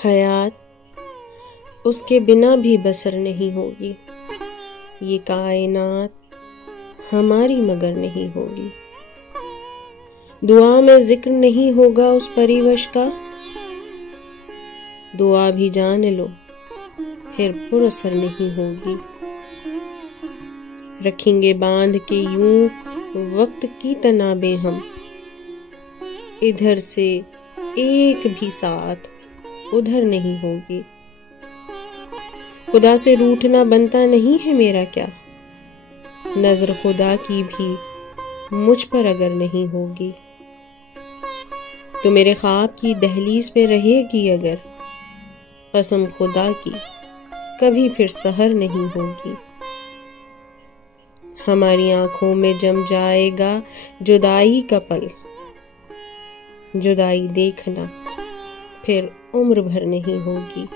हयात उसके बिना भी बसर नहीं होगी, ये कायनात हमारी मगर नहीं होगी। दुआ में जिक्र नहीं होगा उस परिवश का, दुआ भी जान लो फिर पुरअसर नहीं होगी। रखेंगे बांध के यूं वक्त की तनाबें हम, इधर से एक भी साथ उधर नहीं होगी। खुदा से रूठना बनता नहीं है मेरा क्या, नजर खुदा की भी मुझ पर अगर नहीं होगी। तो मेरे ख्वाब की दहलीज पे रहेगी अगर, कसम खुदा की कभी फिर सहर नहीं होगी। हमारी आंखों में जम जाएगा जुदाई का पल, जुदाई देखना फिर उम्र भर नहीं होगी।